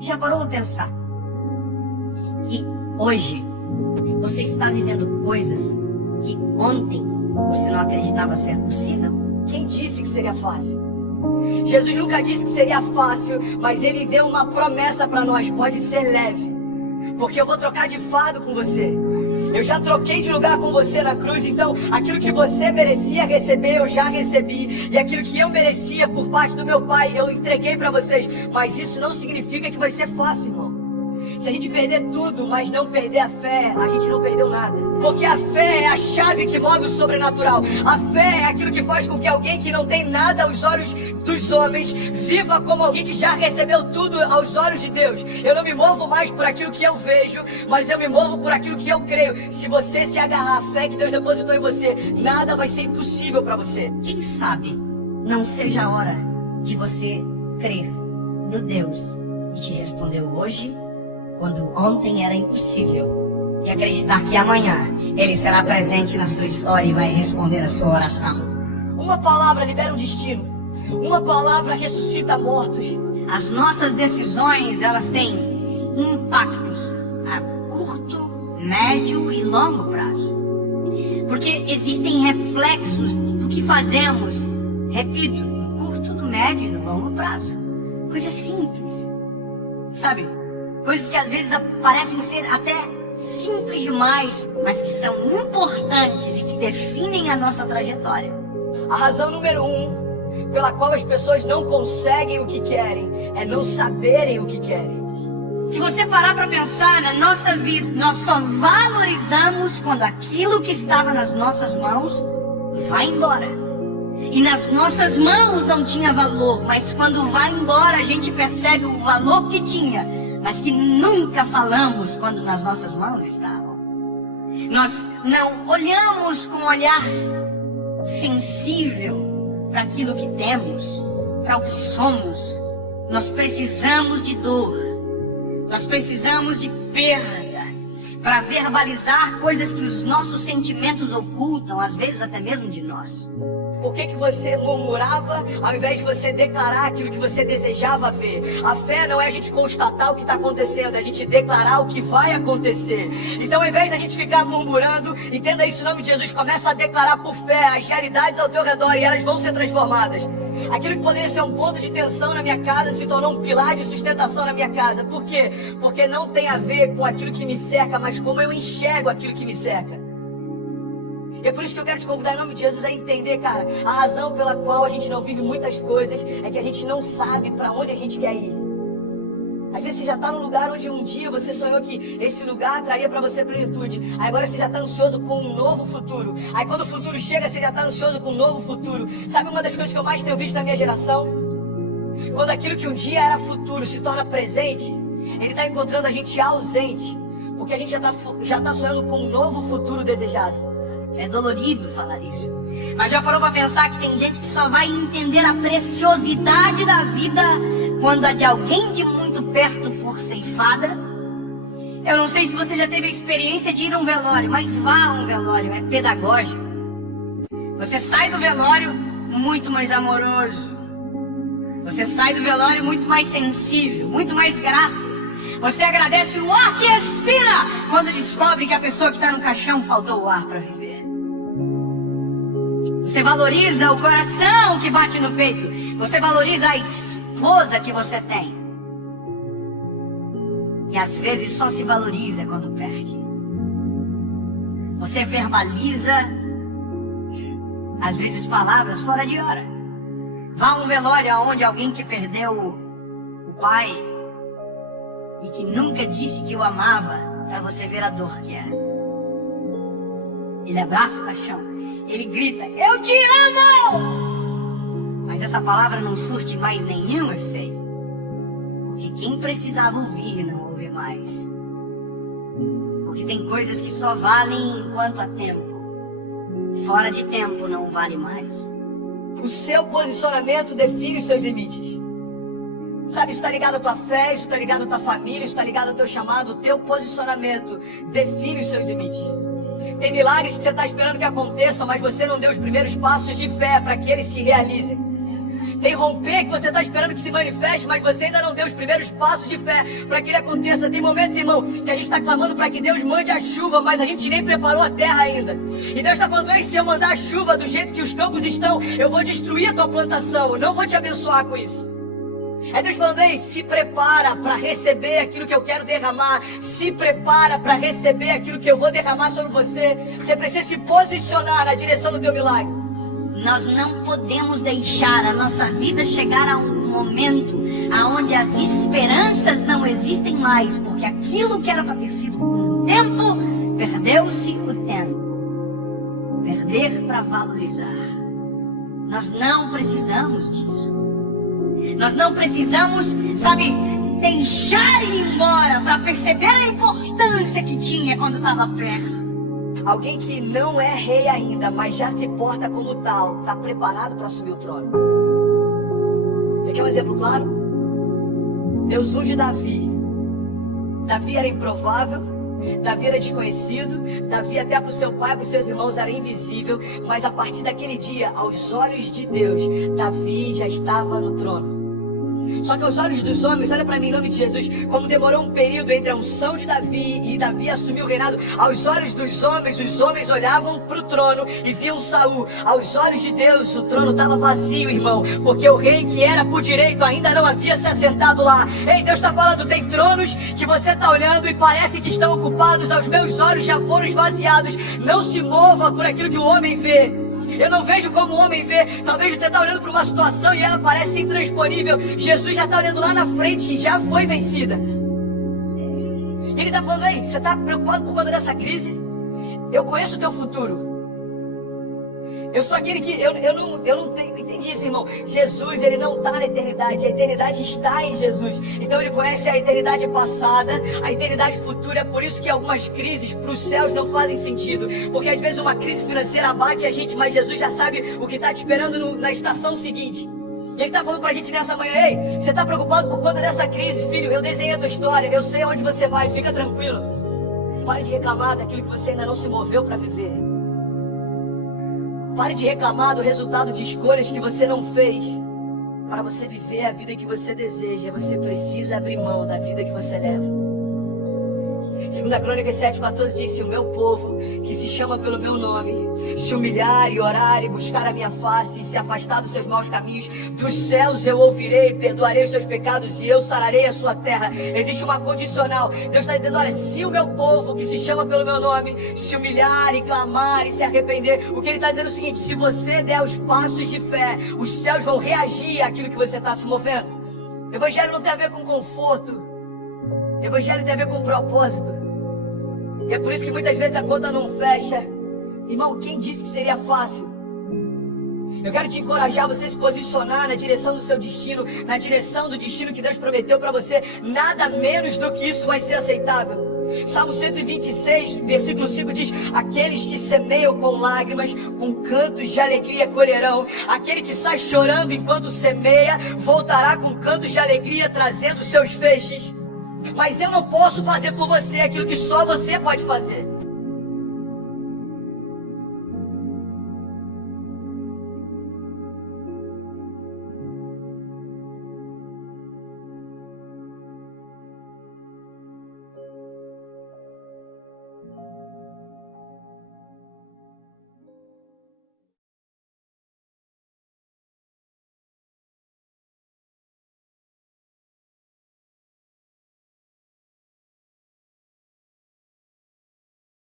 Já parou para pensar que hoje você está vivendo coisas que ontem você não acreditava ser possível? Quem disse que seria fácil? Jesus nunca disse que seria fácil, mas Ele deu uma promessa para nós: pode ser leve, porque eu vou trocar de fardo com você. Eu já troquei de lugar com você na cruz, então aquilo que você merecia receber, eu já recebi. E aquilo que eu merecia por parte do meu Pai, eu entreguei para vocês. Mas isso não significa que vai ser fácil, irmão. Se a gente perder tudo, mas não perder a fé, a gente não perdeu nada. Porque a fé é a chave que move o sobrenatural. A fé é aquilo que faz com que alguém que não tem nada aos olhos dos homens viva como alguém que já recebeu tudo aos olhos de Deus. Eu não me movo mais por aquilo que eu vejo, mas eu me movo por aquilo que eu creio. Se você se agarrar à fé que Deus depositou em você, nada vai ser impossível para você. Quem sabe não seja a hora de você crer no Deus que te respondeu hoje, quando ontem era impossível, e acreditar que amanhã Ele será presente na sua história e vai responder a sua oração. Uma palavra libera um destino. Uma palavra ressuscita mortos. As nossas decisões, elas têm impactos a curto, médio e longo prazo. Porque existem reflexos do que fazemos, repito, no curto, no médio e no longo prazo. Coisas simples, sabe? Coisas que às vezes parecem ser até simples demais, mas que são importantes e que definem a nossa trajetória. A razão número 1 pela qual as pessoas não conseguem o que querem é não saberem o que querem. Se você parar para pensar na nossa vida, nós só valorizamos quando aquilo que estava nas nossas mãos vai embora. E nas nossas mãos não tinha valor, mas quando vai embora a gente percebe o valor que tinha, mas que nunca falamos quando nas nossas mãos estavam. Nós não olhamos com um olhar sensível para aquilo que temos, para o que somos. Nós precisamos de dor, nós precisamos de perda para verbalizar coisas que os nossos sentimentos ocultam, às vezes até mesmo de nós. Por que você murmurava ao invés de você declarar aquilo que você desejava ver? A fé não é a gente constatar o que está acontecendo, é a gente declarar o que vai acontecer. Então, ao invés da gente ficar murmurando, entenda isso em nome de Jesus, começa a declarar por fé as realidades ao teu redor e elas vão ser transformadas. Aquilo que poderia ser um ponto de tensão na minha casa se tornou um pilar de sustentação na minha casa. Por quê? Porque não tem a ver com aquilo que me cerca, mas como eu enxergo aquilo que me cerca. E é por isso que eu quero te convidar em nome de Jesus a entender, cara, a razão pela qual a gente não vive muitas coisas é que a gente não sabe para onde a gente quer ir. Às vezes você já está num lugar onde um dia você sonhou que esse lugar traria para você plenitude. Aí agora você já está ansioso com um novo futuro. Aí quando o futuro chega, você já está ansioso com um novo futuro. Sabe uma das coisas que eu mais tenho visto na minha geração? Quando aquilo que um dia era futuro se torna presente, ele está encontrando a gente ausente. Porque a gente já tá sonhando com um novo futuro desejado. É dolorido falar isso, mas já parou para pensar que tem gente que só vai entender a preciosidade da vida quando a de alguém de muito perto for ceifada? Eu não sei se você já teve a experiência de ir a um velório, mas vá a um velório, é pedagógico. Você sai do velório muito mais amoroso. Você sai do velório muito mais sensível, muito mais grato. Você agradece o ar que expira quando descobre que a pessoa que está no caixão faltou o ar para viver. Você valoriza o coração que bate no peito. Você valoriza a esposa que você tem. E às vezes só se valoriza quando perde. Você verbaliza, às vezes, palavras fora de hora. Vá a um velório onde alguém que perdeu o pai e que nunca disse que o amava, para você ver a dor que é. Ele abraça o caixão, ele grita, eu te amo! Mas essa palavra não surte mais nenhum efeito, porque quem precisava ouvir não ouve mais. Porque tem coisas que só valem enquanto há tempo. Fora de tempo não vale mais. O seu posicionamento define os seus limites. Sabe, isso está ligado à tua fé, isso está ligado à tua família, isso está ligado ao teu chamado. O teu posicionamento define os seus limites. Tem milagres que você está esperando que aconteçam, mas você não deu os primeiros passos de fé para que eles se realizem. Tem romper que você está esperando que se manifeste, mas você ainda não deu os primeiros passos de fé para que ele aconteça. Tem momentos, irmão, que a gente está clamando para que Deus mande a chuva, mas a gente nem preparou a terra ainda. E Deus está falando: ei, se eu mandar a chuva do jeito que os campos estão, eu vou destruir a tua plantação, eu não vou te abençoar com isso. É Deus falando: ei, se prepara para receber aquilo que eu quero derramar. Se prepara para receber aquilo que eu vou derramar sobre você. Você precisa se posicionar na direção do teu milagre. Nós não podemos deixar a nossa vida chegar a um momento onde as esperanças não existem mais, porque aquilo que era para ter sido um tempo, perdeu-se o tempo. Perder para valorizar. Nós não precisamos disso. Nós não precisamos, sabe, deixar ir embora para perceber a importância que tinha quando estava perto. Alguém que não é rei ainda, mas já se porta como tal, está preparado para assumir o trono. Você quer um exemplo claro? Deus unge Davi. Davi era improvável, Davi era desconhecido, Davi até para o seu pai, para os seus irmãos era invisível, mas a partir daquele dia, aos olhos de Deus, Davi já estava no trono. Só que aos olhos dos homens, olha para mim em nome de Jesus, como demorou um período entre a unção de Davi e Davi assumir o reinado, aos olhos dos homens, os homens olhavam para o trono e viam Saul. Aos olhos de Deus, o trono estava vazio, irmão, porque o rei que era por direito ainda não havia se assentado lá. Ei, Deus está falando: tem tronos que você está olhando e parece que estão ocupados, aos meus olhos já foram esvaziados. Não se mova por aquilo que o homem vê. Eu não vejo como o homem vê. Talvez você está olhando para uma situação e ela parece intransponível. Jesus já está olhando lá na frente e já foi vencida. Ele está falando: ei, você está preocupado por conta dessa crise? Eu conheço o teu futuro. Eu sou aquele que, eu não entendi isso, irmão. Jesus, ele não está na eternidade, a eternidade está em Jesus. Então ele conhece a eternidade passada, a eternidade futura. É por isso que algumas crises para os céus não fazem sentido. Porque às vezes uma crise financeira abate a gente, mas Jesus já sabe o que está te esperando na estação seguinte. E ele está falando para a gente nessa manhã: ei, você está preocupado por conta dessa crise? Filho, eu desenhei a tua história, eu sei onde você vai, fica tranquilo. Pare de reclamar daquilo que você ainda não se moveu para viver. Pare de reclamar do resultado de escolhas que você não fez. Para você viver a vida que você deseja, você precisa abrir mão da vida que você leva. 2 Crônicas 7,14 diz: se o meu povo, que se chama pelo meu nome, se humilhar e orar e buscar a minha face e se afastar dos seus maus caminhos, dos céus eu ouvirei, perdoarei os seus pecados e eu sararei a sua terra. Existe uma condicional. Deus está dizendo: olha, se o meu povo, que se chama pelo meu nome, se humilhar e clamar e se arrepender, o que ele está dizendo é o seguinte: se você der os passos de fé, os céus vão reagir àquilo que você está se movendo. Evangelho não tem a ver com conforto. Evangelho tem a ver com propósito. E é por isso que muitas vezes a conta não fecha. Irmão, quem disse que seria fácil? Eu quero te encorajar a você se posicionar na direção do seu destino, na direção do destino que Deus prometeu para você. Nada menos do que isso vai ser aceitável. Salmo 126, versículo 5 diz: aqueles que semeiam com lágrimas, com cantos de alegria colherão. Aquele que sai chorando enquanto semeia, voltará com cantos de alegria, trazendo seus feixes. Mas eu não posso fazer por você aquilo que só você pode fazer.